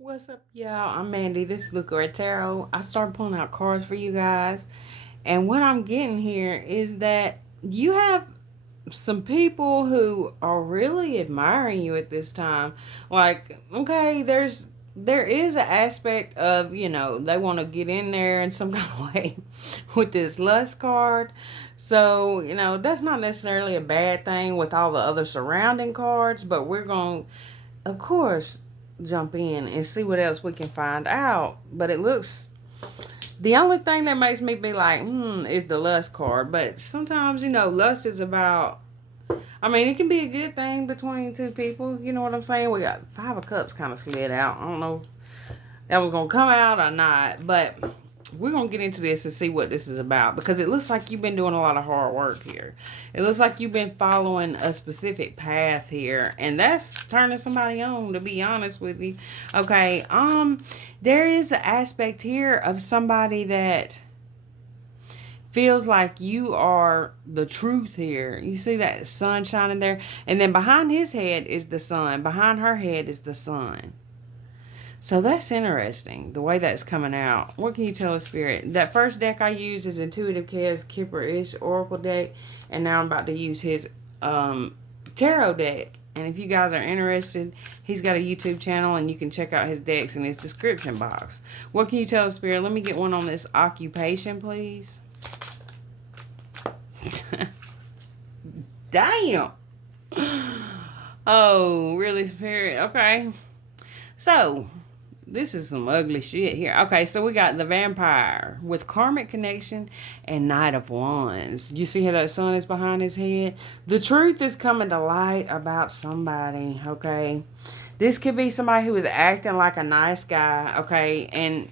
What's up, y'all? I'm Mandy. This is Luca at Tarot. I started pulling out cards for you guys. And what I'm getting here is that you have some people who are really admiring you at this time. Like, okay, there is an aspect of, they want to get in there in some kind of way with this lust card. So, that's not necessarily a bad thing with all the other surrounding cards, but we're going to, of course, jump in and see what else we can find out. But it looks, the only thing that makes me be like, is the lust card. But sometimes, lust is about, I mean, it can be a good thing between two people. You know what I'm saying? We got Five of Cups kind of slid out. I don't know if that was going to come out or not. But we're going to get into this and see what this is about. Because it looks like you've been doing a lot of hard work here. It looks like you've been following a specific path here. And that's turning somebody on, to be honest with you. Okay. There is an aspect here of somebody that feels like you are the truth here. You see that sun shining there? And then behind his head is the sun. Behind her head is the sun. So that's interesting, the way that's coming out. What can you tell us, Spirit? That first deck I used is Intuitive Chaos Kipper-ish Oracle deck. And now I'm about to use his tarot deck. And if you guys are interested, he's got a YouTube channel and you can check out his decks in his description box. What can you tell us, Spirit? Let me get one on this occupation, please. Damn. Oh, really, Spirit? Okay. So, this is some ugly shit here. Okay, so we got the Vampire with Karmic Connection and Knight of Wands. You see how that sun is behind his head? The truth is coming to light about somebody, okay? This could be somebody who is acting like a nice guy, okay? And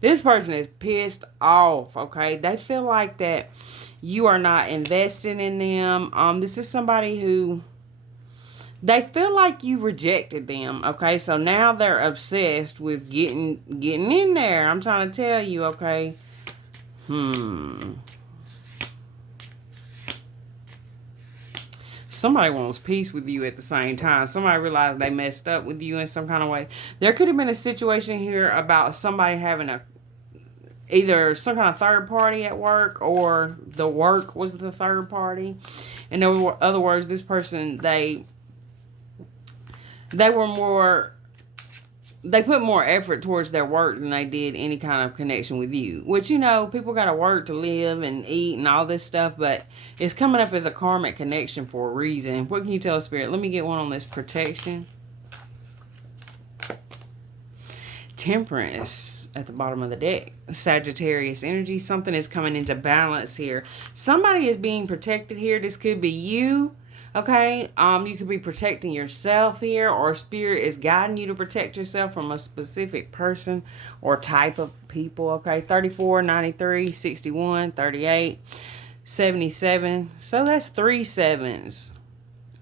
this person is pissed off, okay? They feel like that you are not investing in them. This is somebody who they feel like you rejected them, okay? So now they're obsessed with getting in there. I'm trying to tell you, okay? Somebody wants peace with you at the same time. Somebody realized they messed up with you in some kind of way. There could have been a situation here about somebody having either some kind of third party at work, or the work was the third party. In other words, this person, they were more, they put more effort towards their work than they did any kind of connection with you. Which, people got to work to live and eat and all this stuff, but it's coming up as a karmic connection for a reason. What can you tell, Spirit? Let me get one on this protection. Temperance at the bottom of the deck. Sagittarius energy. Something is coming into balance here. Somebody is being protected here. This could be you. Okay, you could be protecting yourself here, or Spirit is guiding you to protect yourself from a specific person or type of people. Okay, 34, 93, 61, 38, 77. So that's 3 sevens.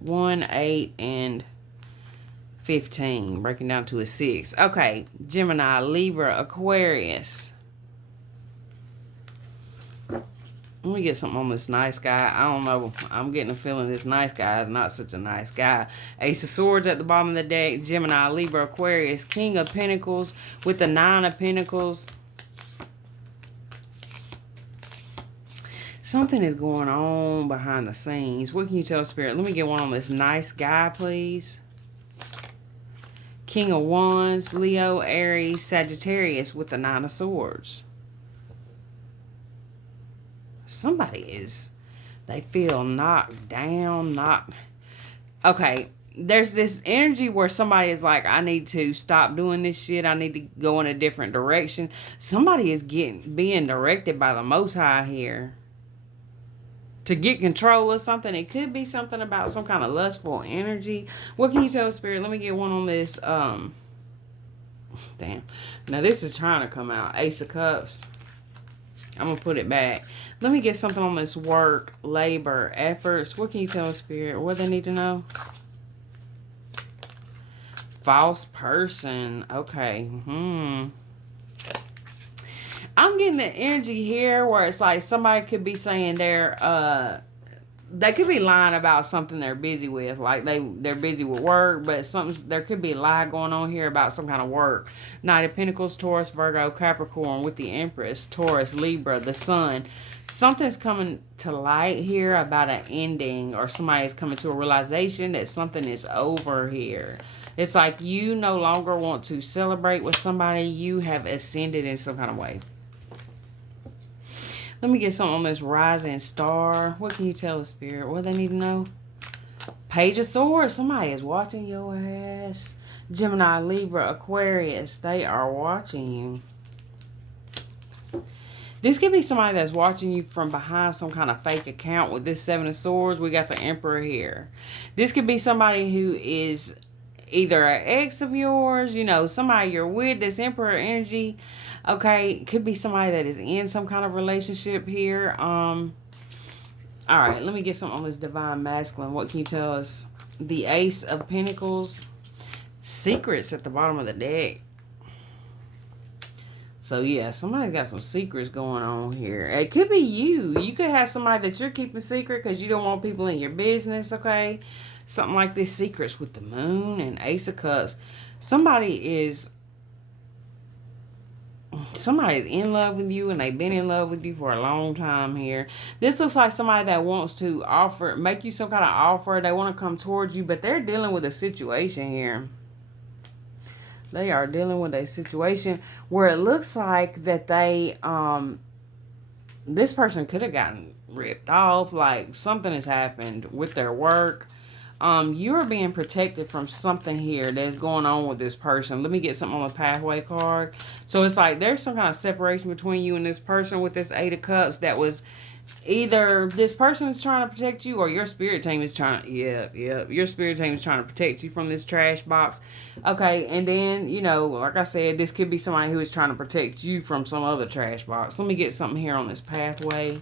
1, 8, and 15. Breaking down to a 6. Okay, Gemini, Libra, Aquarius. Let me get something on this nice guy. I don't know. I'm getting a feeling this nice guy is not such a nice guy. Ace of Swords at the bottom of the deck. Gemini, Libra, Aquarius. King of Pentacles with the 9 of Pentacles. Something is going on behind the scenes. What can you tell, Spirit? Let me get one on this nice guy, please. King of Wands, Leo, Aries, Sagittarius with the 9 of Swords. Somebody is, they feel knocked down, okay, there's this energy where somebody is like, I need to stop doing this shit, I need to go in a different direction. Somebody is being directed by the Most High here to get control of something. It could be something about some kind of lustful energy. What can you tell, Spirit? Let me get one on this. Damn, now this is trying to come out. Ace of Cups. I'm going to put it back. Let me get something on this work, labor, efforts. What can you tell, Spirit? What they need to know? False person. Okay. I'm getting the energy here where it's like somebody could be saying they could be lying about something they're busy with, like they're busy with work, but something, there could be a lie going on here about some kind of work. Knight of Pentacles, Taurus, Virgo, Capricorn with the Empress, Taurus, Libra, the Sun. Something's coming to light here about an ending, or somebody's coming to a realization that something is over here. It's like you no longer want to celebrate with somebody. You have ascended in some kind of way. Let me get something on this rising star. What can you tell the spirit? What they need to know? Page of Swords. Somebody is watching your ass. Gemini, Libra, Aquarius. They are watching you. This could be somebody that's watching you from behind some kind of fake account. With this Seven of Swords, we got the Emperor here. This could be somebody who is either an ex of yours, you know, somebody you're with, this Emperor energy. Okay, could be somebody that is in some kind of relationship here. All right, let me get something on this Divine Masculine. What can you tell us? The Ace of Pentacles. Secrets at the bottom of the deck. So, yeah, somebody's got some secrets going on here. It could be you. You could have somebody that you're keeping secret because you don't want people in your business, okay? Something like this. Secrets with the Moon and Ace of Cups. Somebody's in love with you, and they've been in love with you for a long time here. This looks like somebody that wants to make you some kind of offer. They want to come towards you, but they're dealing with a situation here. They are dealing with a situation where it looks like that this person could have gotten ripped off. Like something has happened with their work. You're being protected from something here that's going on with this person. Let me get something on the Pathway card. So it's like there's some kind of separation between you and this person with this Eight of Cups that was either this person is trying to protect you or your spirit team is trying to, your spirit team is trying to protect you from this trash box. Okay, and then, you know, like I said, this could be somebody who is trying to protect you from some other trash box. Let me get something here on this Pathway.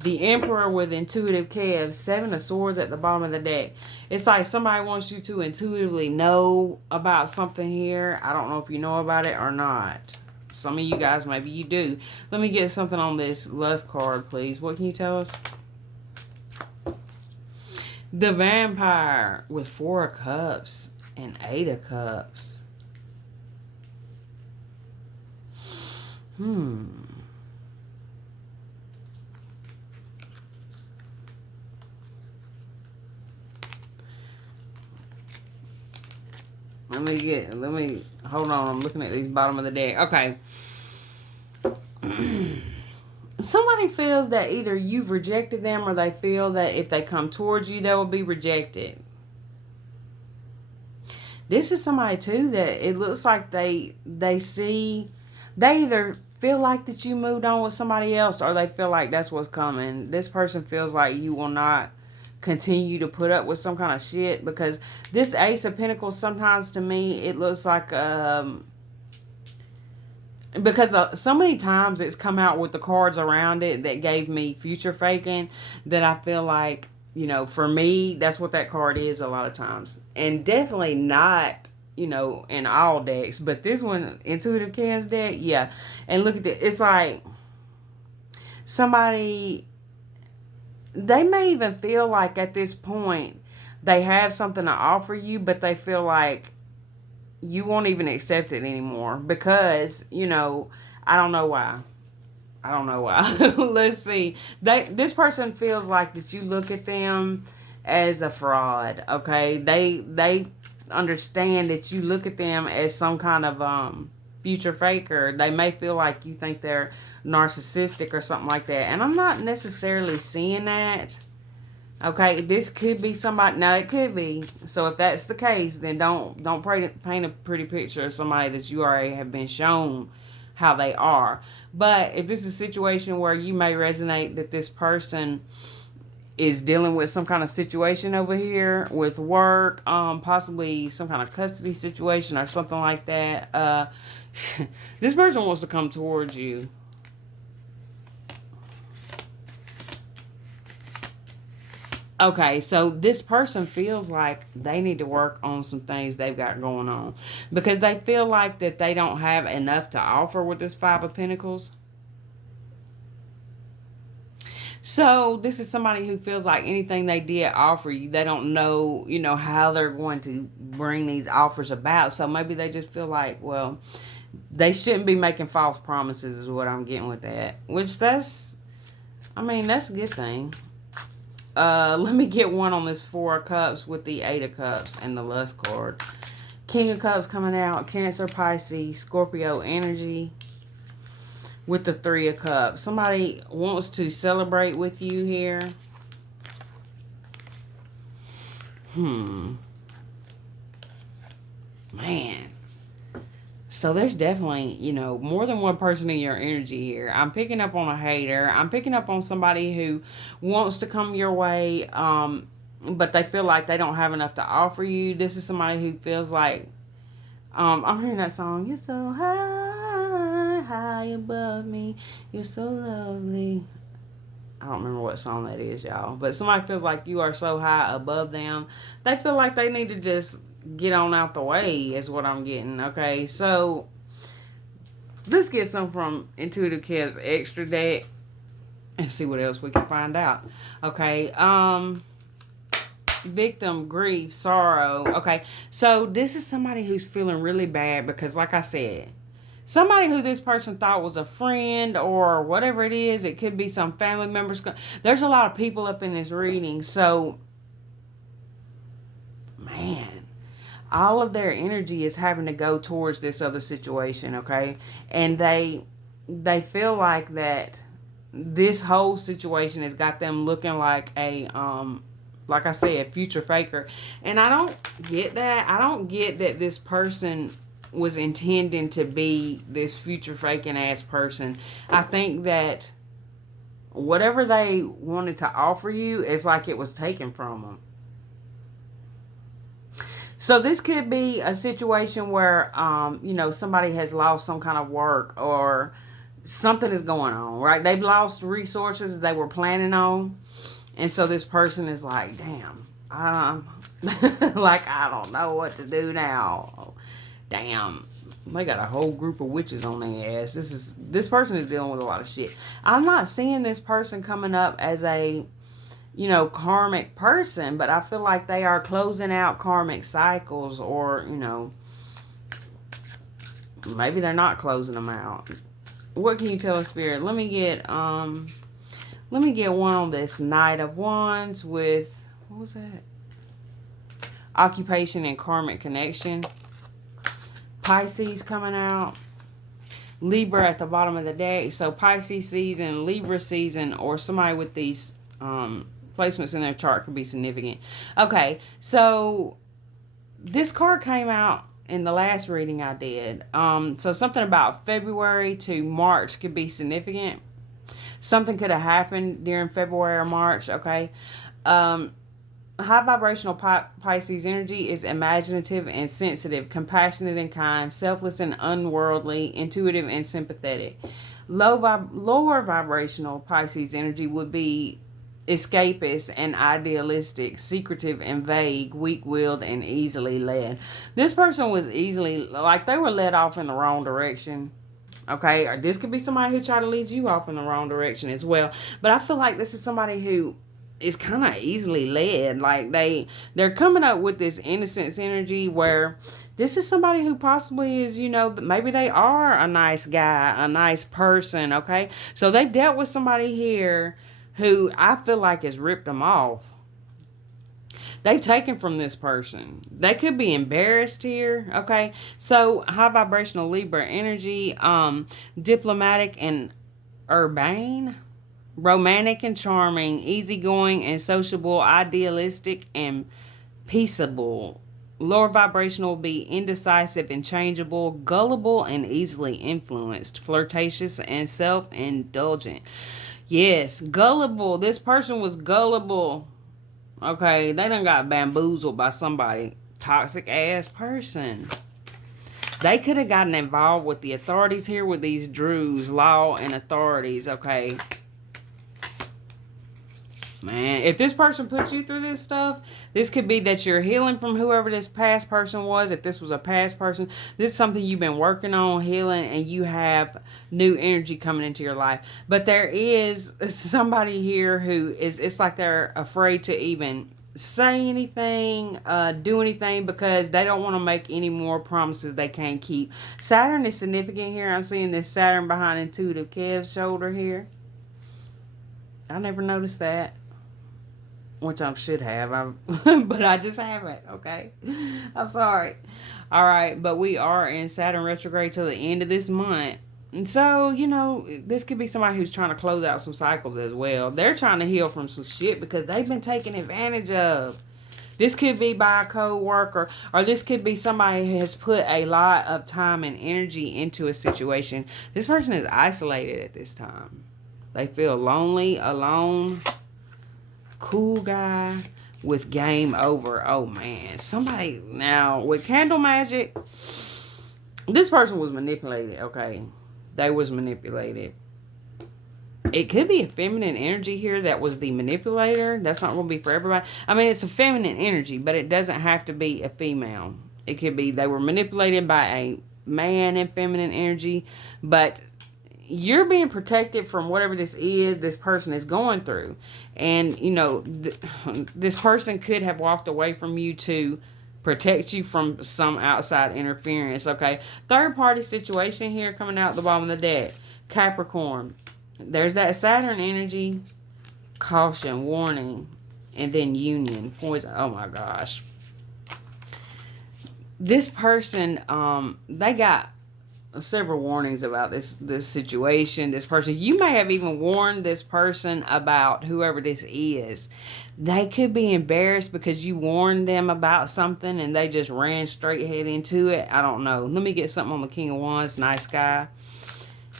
The Emperor with Intuitive Calves, Seven of Swords at the bottom of the deck. It's like somebody wants you to intuitively know about something here. I don't know if you know about it or not. Some of you guys, maybe you do. Let me get something on this Lust card, please. What can you tell us? The Vampire with Four of Cups and Eight of Cups. Hold on, I'm looking at these bottom of the deck. Okay. Somebody feels that either you've rejected them or they feel that if they come towards you, they will be rejected. This is somebody too that it looks like they either feel like that you moved on with somebody else or they feel like that's what's coming. This person feels like you will not continue to put up with some kind of shit, because this Ace of Pentacles, sometimes to me it looks like because so many times it's come out with the cards around it that gave me future faking, that I feel like, you know, for me that's what that card is a lot of times, and definitely not, you know, in all decks, but this one, Intuitive Calves deck, yeah. And look at it, it's like somebody, they may even feel like at this point they have something to offer you, but they feel like you won't even accept it anymore because, you know, I don't know why. Let's see. This person feels like that you look at them as a fraud, okay? They understand that you look at them as some kind of future faker. They may feel like you think they're narcissistic or something like that, and I'm not necessarily seeing that. Okay, this could be somebody. Now it could be. So if that's the case, then don't paint a pretty picture of somebody that you already have been shown how they are. But if this is a situation where you may resonate that this person is dealing with some kind of situation over here with work, possibly some kind of custody situation or something like that, this person wants to come towards you. Okay, so this person feels like they need to work on some things they've got going on, because they feel like that they don't have enough to offer with this Five of Pentacles. So this is somebody who feels like anything they did offer you, they don't know, how they're going to bring these offers about. So maybe they just feel like, well, they shouldn't be making false promises is what I'm getting with that. Which that's a good thing. Let me get one on this Four of Cups with the Eight of Cups and the Lust card. King of Cups coming out, Cancer, Pisces, Scorpio energy with the Three of Cups. Somebody wants to celebrate with you here. Man. So there's definitely, more than one person in your energy here. I'm picking up on a hater. I'm picking up on somebody who wants to come your way, but they feel like they don't have enough to offer you. This is somebody who feels like, I'm hearing that song, you're so high, high above me, you're so lovely. I don't remember what song that is, y'all. But somebody feels like you are so high above them. They feel like they need to just get on out the way is what I'm getting. Okay, so let's get some from Intuitive Kev's extra deck and see what else we can find out. Okay, victim, grief, sorrow. Okay, so this is somebody who's feeling really bad because, like I said, somebody who this person thought was a friend or whatever it is, it could be some family members. There's a lot of people up in this reading. So, man, all of their energy is having to go towards this other situation, okay? And they feel like that this whole situation has got them looking like a, like I said, future faker. And I don't get that. I don't get that this person was intending to be this future faking ass person. I think that whatever they wanted to offer you is like it was taken from them. So this could be a situation where, somebody has lost some kind of work or something is going on, right? They've lost resources they were planning on. And so this person is like, damn, like, I don't know what to do now. Damn, they got a whole group of witches on their ass. This person is dealing with a lot of shit. I'm not seeing this person coming up as a, karmic person, but I feel like they are closing out karmic cycles, or, maybe they're not closing them out. What can you tell us, Spirit? Let me get one on this Knight of Wands with, what was that? Occupation and karmic connection. Pisces coming out. Libra at the bottom of the deck. So Pisces season, Libra season, or somebody with these placements in their chart could be significant. Okay, so this card came out in the last reading I did. So something about February to March could be significant. Something could have happened during February or March, okay? High vibrational Pisces energy is imaginative and sensitive, compassionate and kind, selfless and unworldly, intuitive and sympathetic. Lower vibrational Pisces energy would be escapist and idealistic, secretive and vague, weak-willed and easily led. This person was easily, like, they were led off in the wrong direction. Okay, or this could be somebody who tried to lead you off in the wrong direction as well. But I feel like this is somebody who is kind of easily led. Like they're coming up with this innocence energy where this is somebody who possibly is, maybe they are a nice guy, a nice person, okay? So they dealt with somebody here who I feel like has ripped them off. They've taken from this person. They could be embarrassed here, okay? So high vibrational Libra energy, diplomatic and urbane, romantic and charming, easygoing and sociable, idealistic and peaceable. Lower vibrational will be indecisive and changeable, gullible and easily influenced, flirtatious and self-indulgent. Yes, gullible. This person was gullible. Okay, they done got bamboozled by somebody. Toxic ass person. They could have gotten involved with the authorities here with these Drews, law and authorities, okay? Man, if this person puts you through this stuff, this could be that you're healing from whoever this past person was. If this was a past person, this is something you've been working on, healing, and you have new energy coming into your life. But there is somebody here who is, it's like they're afraid to even say anything, do anything, because they don't want to make any more promises they can't keep. Saturn is significant here. I'm seeing this Saturn behind intuitive Kev's shoulder here. I never noticed that, which I should have, but I just haven't. Okay, I'm sorry. All right, but we are in Saturn retrograde till the end of this month, and so this could be somebody who's trying to close out some cycles as well. They're trying to heal from some shit because they've been taken advantage of. This could be by a co-worker, or this could be somebody who has put a lot of time and energy into a situation. This person is isolated at this time. They feel lonely, alone. Cool guy with game over. Oh man, somebody now with candle magic. This person was manipulated. Okay, they was manipulated. It could be a feminine energy here that was the manipulator. That's not going to be for everybody. I mean, it's a feminine energy, but it doesn't have to be a female. It could be they were manipulated by a man in feminine energy, but you're being protected from whatever this person is going through. And, this person could have walked away from you to protect you from some outside interference, okay? Third party situation here coming out the bottom of the deck. Capricorn. There's that Saturn energy, caution, warning, and then union, poison. Oh my gosh. This person, they got several warnings about this situation. This person, you may have even warned this person about whoever this is. They could be embarrassed because you warned them about something and they just ran straight head into it. I don't know. Let me get something on the King of Wands. Nice guy.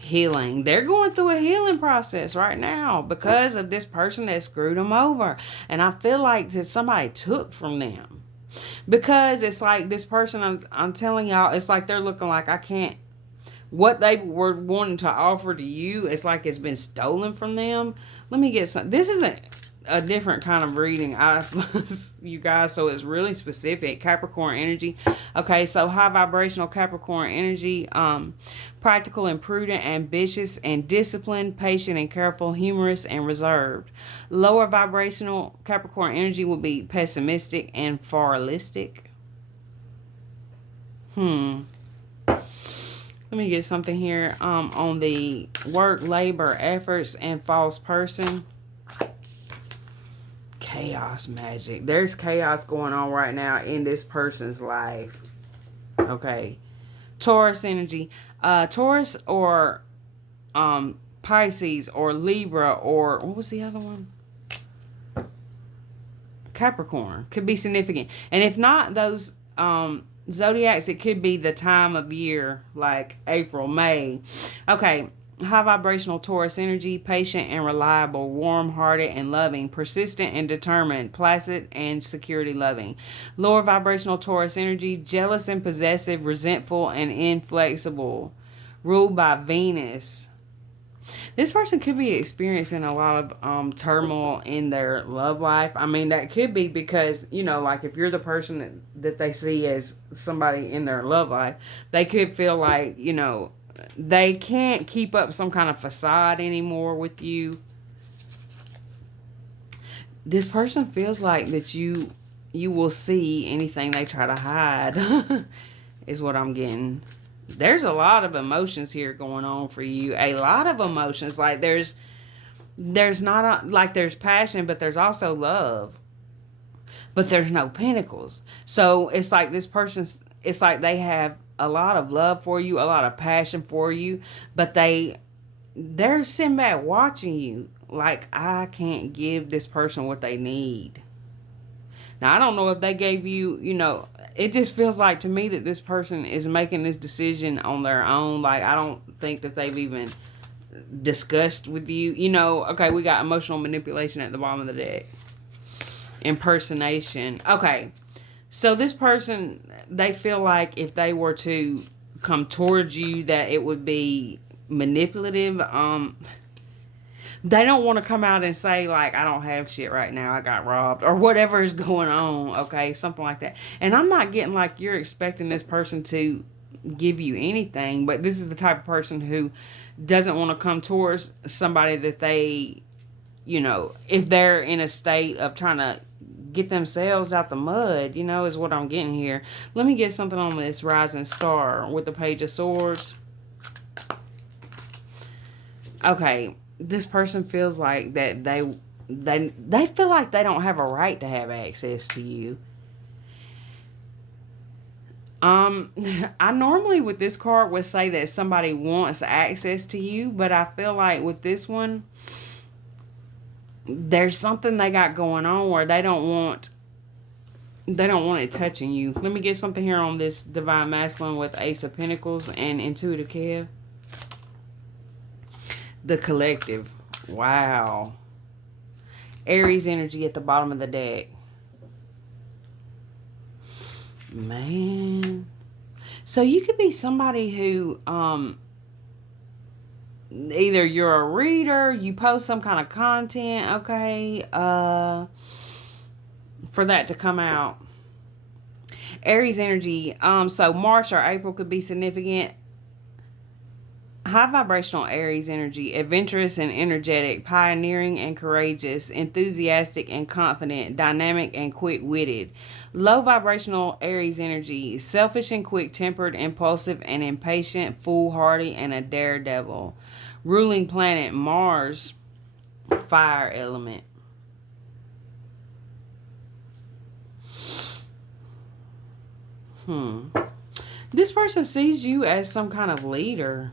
Healing. They're going through a healing process right now because of this person that screwed them over, and I feel like that somebody took from them, because it's like this person, I'm telling y'all, it's like they're looking like I can't, what they were wanting to offer to you, it's like it's been stolen from them. Let me get some. This isn't a different kind of reading, you guys, so it's really specific. Capricorn energy. Okay, so high vibrational Capricorn energy, practical and prudent, ambitious and disciplined, patient and careful, humorous and reserved. Lower vibrational Capricorn energy will be pessimistic and fatalistic. Let me get something here on the work, labor, efforts, and false person. Chaos magic. There's chaos going on right now in this person's life. Okay. Taurus energy. Taurus or Pisces or Libra or what was the other one? Capricorn could be significant. And if not those zodiacs, it could be the time of year like April, May. Okay. High vibrational Taurus energy, patient and reliable, warm-hearted and loving, persistent and determined, placid and security loving. Lower vibrational Taurus energy, jealous and possessive, resentful and inflexible, ruled by Venus. This person could be experiencing a lot of turmoil in their love life. I mean, that could be because, like if you're the person that they see as somebody in their love life, they could feel like, they can't keep up some kind of facade anymore with you. This person feels like that you will see anything they try to hide is what I'm getting. There's a lot of emotions here going on for you. A lot of emotions. Like there's not like there's passion, but there's also love. But there's no pentacles. So it's like this person's, it's like they have a lot of love for you, a lot of passion for you, but they're sitting back watching you like, I can't give this person what they need. Now, I don't know if they gave you, it just feels like to me that this person is making this decision on their own. Like, I don't think that they've even discussed with you. Okay, we got emotional manipulation at the bottom of the deck. Impersonation. Okay. So this person, they feel like if they were to come towards you that it would be manipulative. They don't want to come out and say, like, I don't have shit right now, I got robbed, or whatever is going on, okay? Something like that. And I'm not getting like you're expecting this person to give you anything, but this is the type of person who doesn't want to come towards somebody that they, if they're in a state of trying to get themselves out the mud, is what I'm getting here. Let me get something on this rising star with the Page of Swords. Okay, this person feels like that they feel like they don't have a right to have access to you. I normally with this card would say that somebody wants access to you, but I feel like with this one, there's something they got going on where they don't want it touching you. Let me get something here on this Divine Masculine with Ace of Pentacles and Intuitive Kev. The Collective. Wow. Aries energy at the bottom of the deck. Man. So you could be somebody who either you're a reader, you post some kind of content, okay, for that to come out. Aries energy, so March or April could be significant. High vibrational Aries energy, adventurous and energetic, pioneering and courageous, enthusiastic and confident, dynamic and quick-witted. Low vibrational Aries energy, selfish and quick-tempered, impulsive and impatient, foolhardy and a daredevil. Ruling planet Mars, fire element. This person sees you as some kind of leader.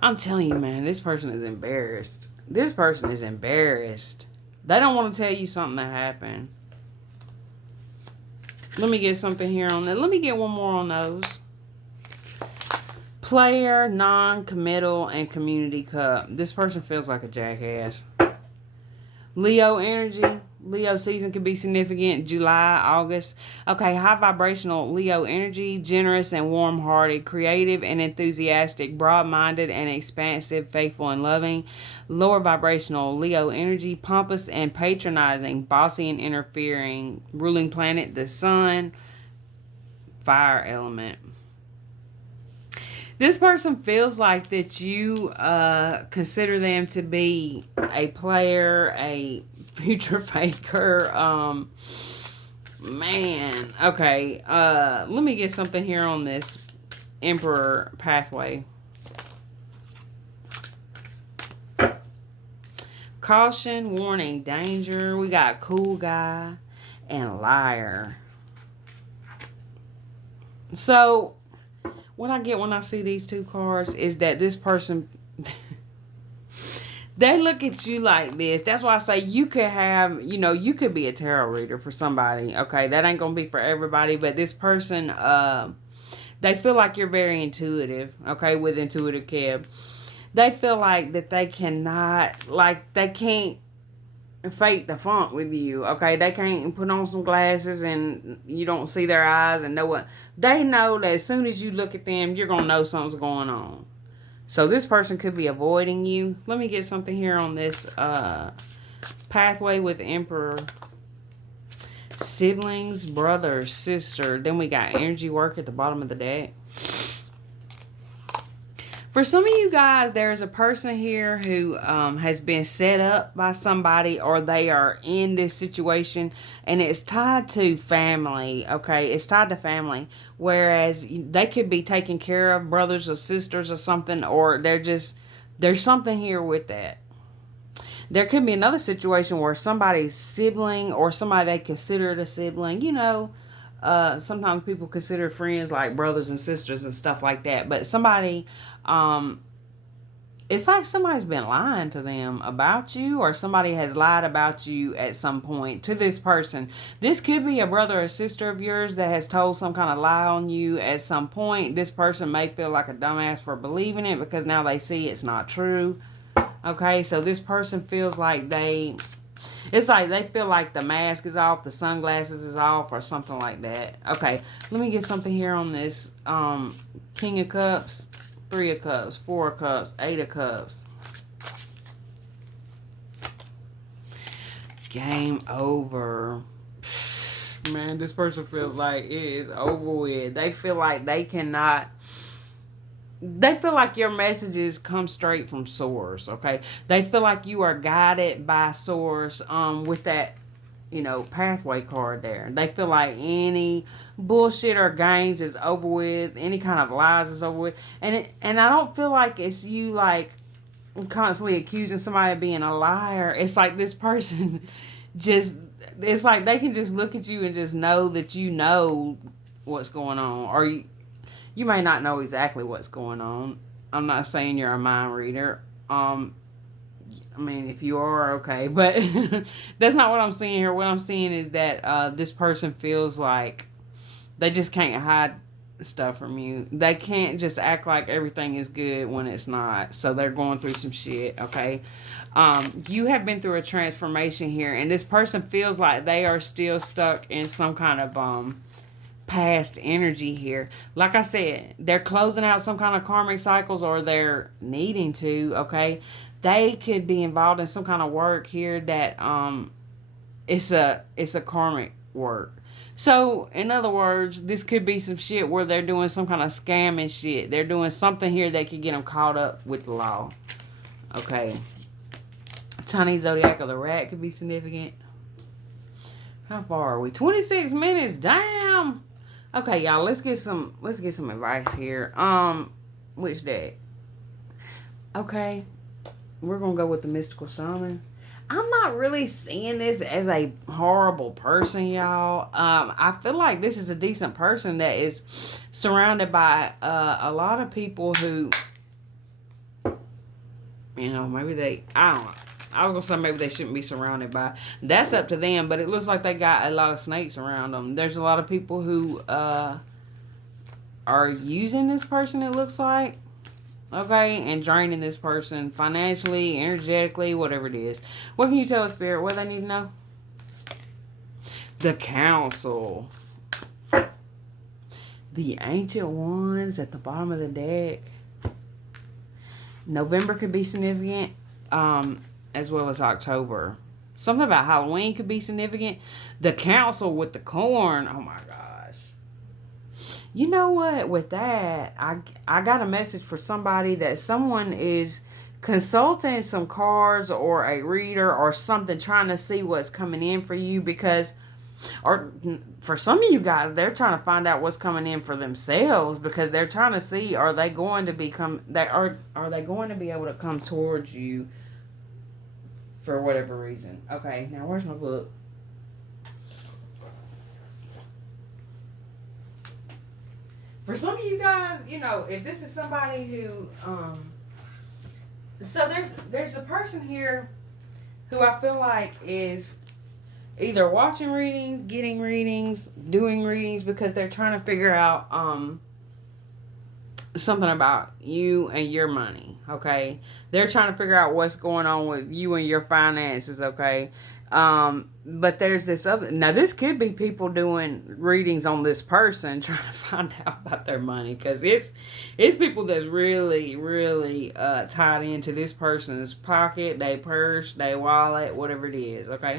I'm telling you, man, this person is embarrassed. This person is embarrassed. They don't want to tell you something that happened. Let me get something here on that. Let me get one more on those. Player, non-committal, and community cup. This person feels like a jackass. Leo energy. Leo season could be significant. July, August. Okay, high vibrational Leo energy. Generous and warm-hearted. Creative and enthusiastic. Broad-minded and expansive. Faithful and loving. Lower vibrational Leo energy. Pompous and patronizing. Bossy and interfering. Ruling planet, the sun. Fire element. This person feels like that you consider them to be a player, a future faker. Man. Okay. Let me get something here on this Emperor pathway. Caution, warning, danger. We got cool guy and liar. So what I get when I see these two cards is that this person, they look at you like this. That's why I say you could have, you could be a tarot reader for somebody. Okay, that ain't going to be for everybody. But this person, they feel like you're very intuitive. Okay, with Intuitive Kev. They feel like that they cannot, like they can't fake the funk with you. Okay, they can't put on some glasses and you don't see their eyes and know what. They know that as soon as you look at them, you're going to know something's going on. So this person could be avoiding you. Let me get something here on this pathway with Emperor. Siblings, brother, sister. Then we got energy work at the bottom of the deck. For some of you guys, there's a person here who has been set up by somebody, or they are in this situation and it's tied to family, okay? It's tied to family, whereas they could be taking care of brothers or sisters or something, or there's something here with that. There could be another situation where somebody's sibling or somebody they considered a sibling, sometimes people consider friends like brothers and sisters and stuff like that. But somebody, it's like somebody's been lying to them about you, or somebody has lied about you at some point to this person. This could be a brother or sister of yours that has told some kind of lie on you at some point. This person may feel like a dumbass for believing it because now they see it's not true. Okay, so this person feels like it's like they feel like the mask is off, the sunglasses is off, or something like that. Okay, let me get something here on this King of Cups. Three of Cups, Four of Cups, Eight of Cups. Game over. Man, this person feels like it is over with. They feel like they cannot. They feel like your messages come straight from source, okay? They feel like you are guided by source with that, pathway card there. They feel like any bullshit or games is over with, any kind of lies is over with. And I don't feel like it's you like constantly accusing somebody of being a liar. It's like this person just, it's like they can just look at you and just know that you know what's going on, or you may not know exactly what's going on. I'm not saying you're a mind reader. I mean, if you are, okay, but that's not what I'm seeing here. What I'm seeing is that this person feels like they just can't hide stuff from you. They can't just act like everything is good when it's not. So they're going through some shit, okay? You have been through a transformation here, and this person feels like they are still stuck in some kind of past energy here. Like I said, they're closing out some kind of karmic cycles, or they're needing to, okay? They could be involved in some kind of work here that it's a karmic work. So, in other words, this could be some shit where they're doing some kind of scam and shit. They're doing something here that could get them caught up with the law. Okay. Chinese zodiac of the rat could be significant. How far are we? 26 minutes. Damn. Okay, y'all, let's get some advice here. Which deck? Okay. We're gonna go with the mystical shaman. I'm not really seeing this as a horrible person, y'all. I feel like this is a decent person that is surrounded by a lot of people who, maybe I don't know. I was gonna say maybe they shouldn't be surrounded by. That's up to them, but it looks like they got a lot of snakes around them. There's a lot of people who are using this person, it looks like. Okay, and draining this person financially, energetically, whatever it is. What can you tell us, Spirit? What they need to know? The Counsel. The Ancient Ones at the bottom of the deck. November could be significant, as well as October. Something about Halloween could be significant. The Counsel with the corn. Oh my gosh. You know what? With that, I got a message for somebody that someone is consulting some cards or a reader or something, trying to see what's coming in for you, because, or for some of you guys, they're trying to find out what's coming in for themselves, because they're trying to see, are they going to be able to come towards you for whatever reason. Okay, now where's my book? For some of you guys, if this is somebody who, so there's a person here who I feel like is either watching readings, getting readings, doing readings, because they're trying to figure out something about you and your money, okay? They're trying to figure out what's going on with you and your finances, okay? But there's this other, now this could be people doing readings on this person trying to find out about their money, because it's people that's really, really tied into this person's pocket, their purse, their wallet, whatever it is, okay?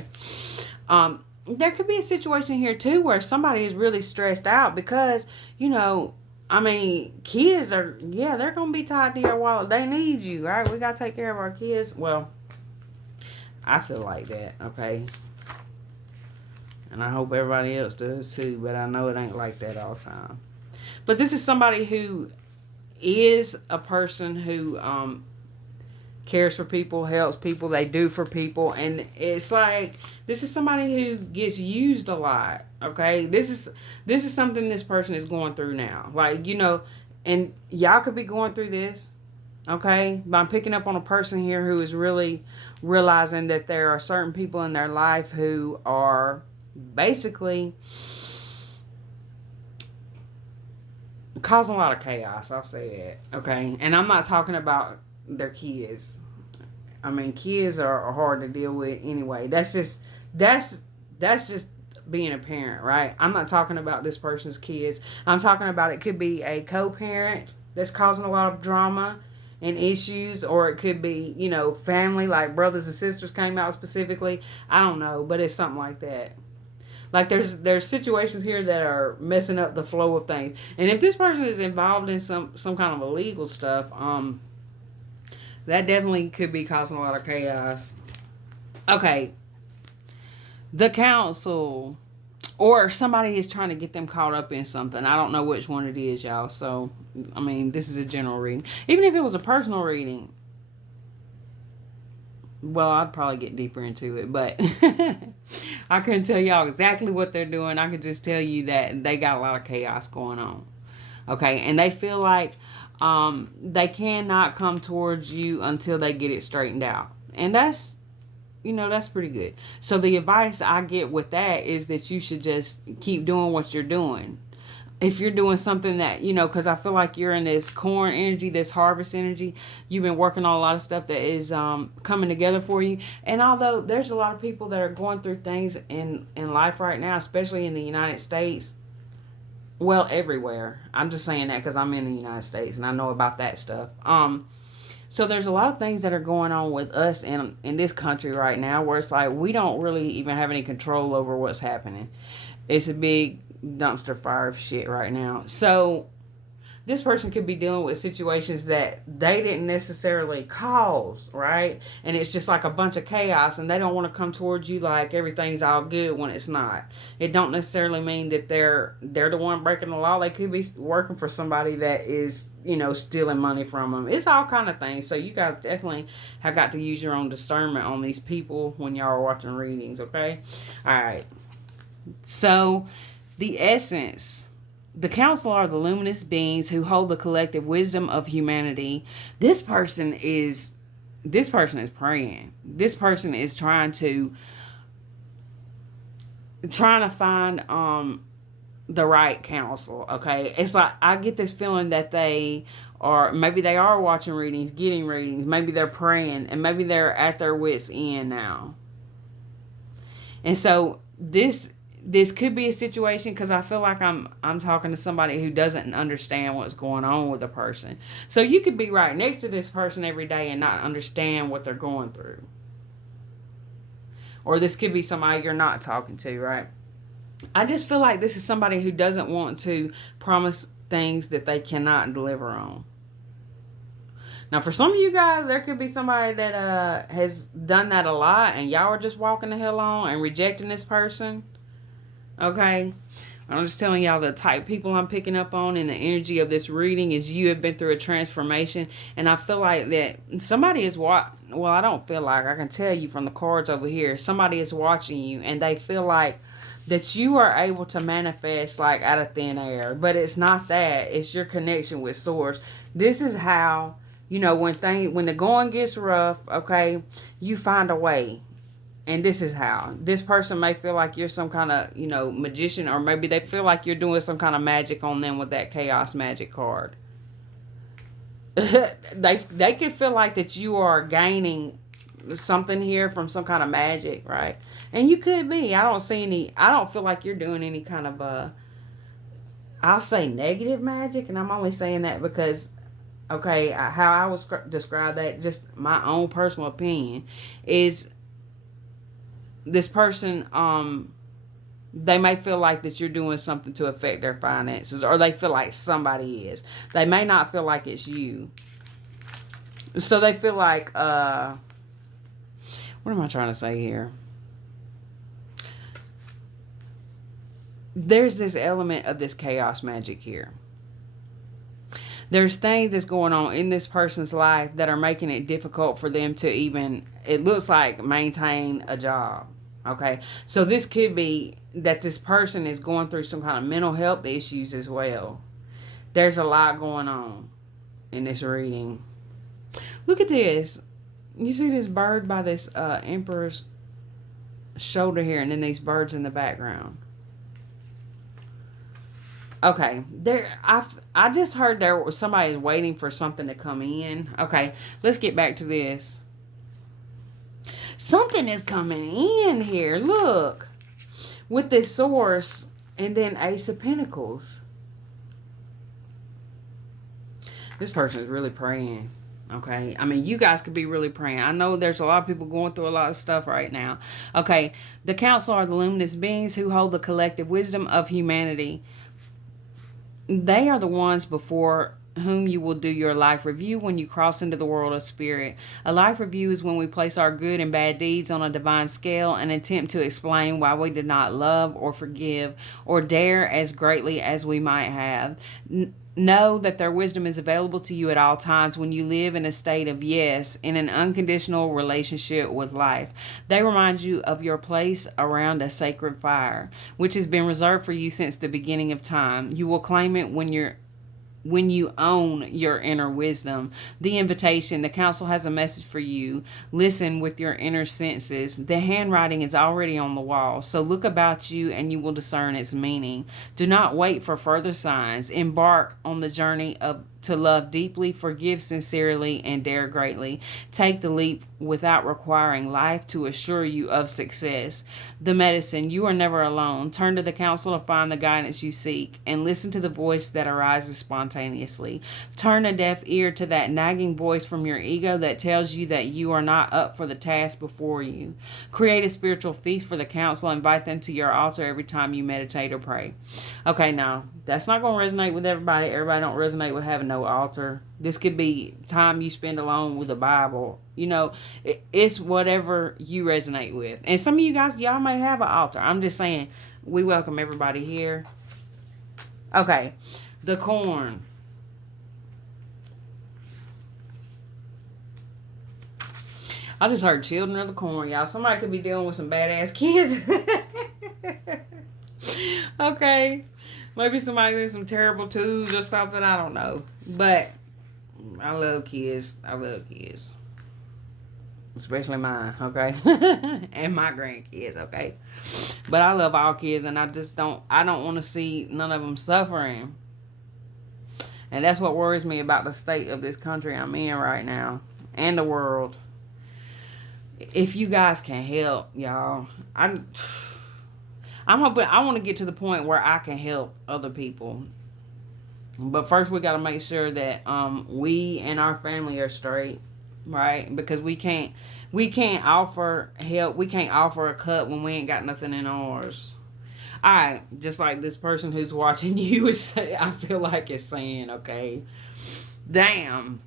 There could be a situation here too where somebody is really stressed out because, kids are, they're going to be tied to your wallet. They need you, right? We got to take care of our kids. Well, I feel like that, okay? And I hope everybody else does too, but I know it ain't like that all the time. But this is somebody who is a person who cares for people, helps people, they do for people, and it's like this is somebody who gets used a lot, okay? This is something this person is going through now. Like, and y'all could be going through this. Okay, but I'm picking up on a person here who is really realizing that there are certain people in their life who are basically causing a lot of chaos. I'll say it. Okay, and I'm not talking about their kids. Kids are hard to deal with anyway. That's just being a parent, right? I'm not talking about this person's kids. I'm talking about it could be a co-parent. that's causing a lot of drama and issues, or it could be, family, like brothers and sisters came out specifically. I don't know, but it's something like that. Like there's situations here that are messing up the flow of things. And if this person is involved in some kind of illegal stuff, that definitely could be causing a lot of chaos. Okay, the council, or somebody is trying to get them caught up in something. I don't know which one it is, y'all. So, I mean, this is a general reading. Even if it was a personal reading, well, I'd probably get deeper into it, but I couldn't tell y'all exactly what they're doing. I could just tell you that they got a lot of chaos going on. Okay, and they feel like they cannot come towards you until they get it straightened out. And that's pretty good. So the advice I get with that is that you should just keep doing what you're doing. If you're doing something that, because I feel like you're in this corn energy, this harvest energy, you've been working on a lot of stuff that is coming together for you. And although there's a lot of people that are going through things in life right now, especially in the United States, well, everywhere. I'm just saying that because I'm in the United States and I know about that stuff. So there's a lot of things that are going on with us in this country right now where it's like we don't really even have any control over what's happening. It's a big dumpster fire of shit right now. So this person could be dealing with situations that they didn't necessarily cause, right? And it's just like a bunch of chaos, and they don't want to come towards you like everything's all good when it's not. It don't necessarily mean that they're the one breaking the law. They could be working for somebody that is, stealing money from them. It's all kind of things. So you guys definitely have got to use your own discernment on these people when y'all are watching readings, okay? All right. So the essence. The council are the luminous beings who hold the collective wisdom of humanity. This person is praying. This person is trying to find the right counsel. Okay, it's like I get this feeling that maybe they are watching readings, getting readings, maybe they're praying, and maybe they're at their wits' end now. And so this could be a situation, because I feel like I'm talking to somebody who doesn't understand what's going on with a person. So you could be right next to this person every day and not understand what they're going through. Or this could be somebody you're not talking to, right? I just feel like this is somebody who doesn't want to promise things that they cannot deliver on. Now, for some of you guys, there could be somebody that has done that a lot, and y'all are just walking the hell on and rejecting this person. Okay, I'm just telling y'all the type of people I'm picking up on, and the energy of this reading is you have been through a transformation. And I feel like that somebody is well, I don't feel like, I can tell you from the cards over here, somebody is watching you, and they feel like that you are able to manifest like out of thin air. But it's not that. It's your connection with source. This is how, when the going gets rough, okay, you find a way. And this is how. This person may feel like you're some kind of, magician, or maybe they feel like you're doing some kind of magic on them with that chaos magic card. They could feel like that you are gaining something here from some kind of magic, right? And you could be. I don't feel like you're doing any kind of I'll say negative magic, and I'm only saying that because, okay, how I would describe that, just my own personal opinion, is this person, they may feel like that you're doing something to affect their finances, or they feel like somebody is. They may not feel like it's you. So they feel like, what am I trying to say here? There's this element of this chaos magic here. There's things that's going on in this person's life that are making it difficult for them to even, it looks like, maintain a job. Okay, so this could be that this person is going through some kind of mental health issues as well. There's a lot going on in this reading. Look at this. You see this bird by this emperor's shoulder here, and then these birds in the background. Okay, I just heard there was somebody waiting for something to come in. Okay, let's get back to this. Something is coming in here. Look, with this source, and then Ace of Pentacles. This person is really praying. Okay. I mean, you guys could be really praying. I know there's a lot of people going through a lot of stuff right now. Okay. The council are the luminous beings who hold the collective wisdom of humanity. They are the ones before whom you will do your life review when you cross into the world of spirit. A life review is when we place our good and bad deeds on a divine scale and attempt to explain why we did not love or forgive or dare as greatly as we might have. Know that their wisdom is available to you at all times when you live in a state of yes, in an unconditional relationship with life. They remind you of your place around a sacred fire, which has been reserved for you since the beginning of time. You will claim it when you own your inner wisdom. The invitation, the council has a message for you. Listen with your inner senses. The handwriting is already on the wall, so look about you and you will discern its meaning. Do not wait for further signs. Embark on the journey of to love deeply, forgive sincerely, and dare greatly. Take the leap without requiring life to assure you of success. The medicine, you are never alone. Turn to the council to find the guidance you seek and listen to the voice that arises spontaneously. Turn a deaf ear to that nagging voice from your ego that tells you that you are not up for the task before you. Create a spiritual feast for the council. Invite them to your altar every time you meditate or pray. Okay, now that's not going to resonate with everybody. Everybody don't resonate with having no altar. This could be time you spend alone with the Bible. You know, it's whatever you resonate with. And some of you guys, y'all may have an altar. I'm just saying, we welcome everybody here. Okay, the corn. I just heard children of the corn, y'all. Somebody could be dealing with some badass kids. Okay. Maybe somebody did some terrible twos or something. I don't know. But I love kids. I love kids. Especially mine, okay? And my grandkids, okay? But I love all kids, and I don't want to see none of them suffering. And that's what worries me about the state of this country I'm in right now. And the world. If you guys can help, y'all. I'm hoping I want to get to the point where I can help other people. But first we got to make sure that we and our family are straight, right? Because we can't offer help. We can't offer a cut when we ain't got nothing in ours. All right, just like this person who's watching you is say, I feel like it's saying, okay, damn.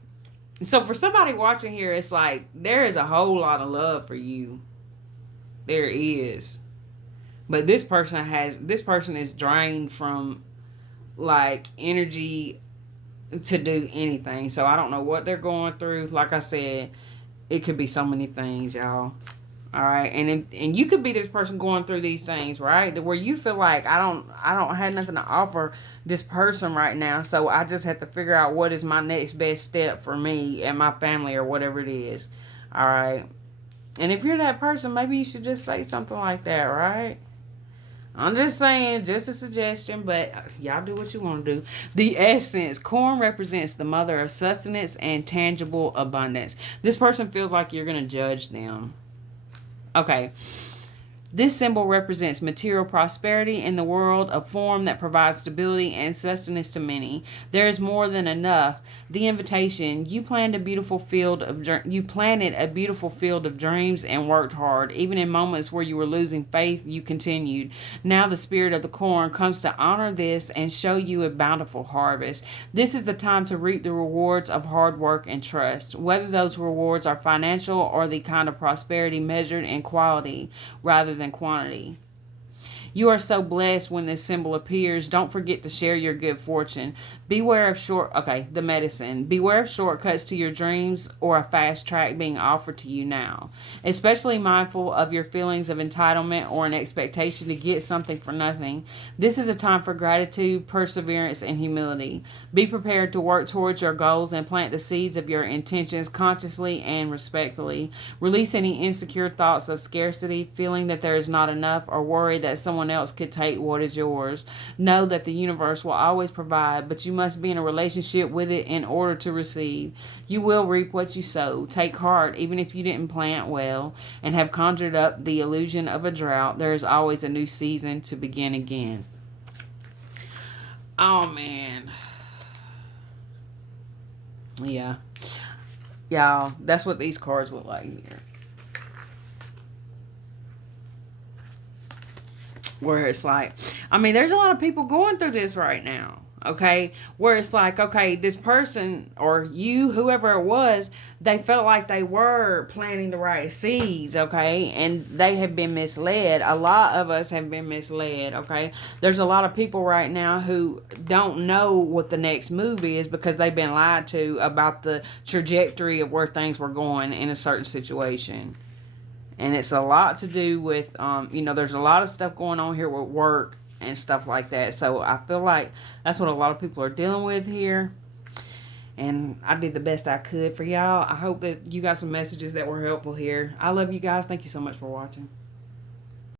So for somebody watching here, it's like there is a whole lot of love for you. There is. But this person is drained from like energy to do anything. So I don't know what they're going through. Like I said, it could be so many things, y'all. All right, and you could be this person going through these things, right? Where you feel like I don't have nothing to offer this person right now, so I just have to figure out what is my next best step for me and my family or whatever it is. All right, and if you're that person, maybe you should just say something like that, right? I'm just saying, just a suggestion, but y'all do what you want to do. The essence. Corn represents the mother of sustenance and tangible abundance. This person feels like you're going to judge them. Okay. This symbol represents material prosperity in the world, a form that provides stability and sustenance to many. There is more than enough. The invitation: you planted a beautiful field of dreams and worked hard. Even in moments where you were losing faith, you continued. Now the spirit of the corn comes to honor this and show you a bountiful harvest. This is the time to reap the rewards of hard work and trust, whether those rewards are financial or the kind of prosperity measured in quality rather than quantity. You are so blessed when this symbol appears. Don't forget to share your good fortune. Beware of the medicine. Beware of shortcuts to your dreams or a fast track being offered to you now. Especially mindful of your feelings of entitlement or an expectation to get something for nothing. This is a time for gratitude, perseverance, and humility. Be prepared to work towards your goals and plant the seeds of your intentions consciously and respectfully. Release any insecure thoughts of scarcity, feeling that there is not enough, or worry that someone else could take what is yours. Know that the universe will always provide, but you must be in a relationship with it in order to receive. You will reap what you sow. Take heart, even if you didn't plant well and have conjured up the illusion of a drought. There is always a new season to begin again. Oh man. Yeah. Y'all, that's what these cards look like here. Where it's like, I mean, there's a lot of people going through this right now. Okay, where it's like, okay, this person or you, whoever it was, they felt like they were planting the right seeds, okay, and they have been misled. A lot of us have been misled, okay. There's a lot of people right now who don't know what the next move is because they've been lied to about the trajectory of where things were going in a certain situation. And it's a lot to do with there's a lot of stuff going on here with work and stuff like that. So I feel like that's what a lot of people are dealing with here, and I did the best I could for y'all. I hope that you got some messages that were helpful here. I love you guys. Thank you so much for watching.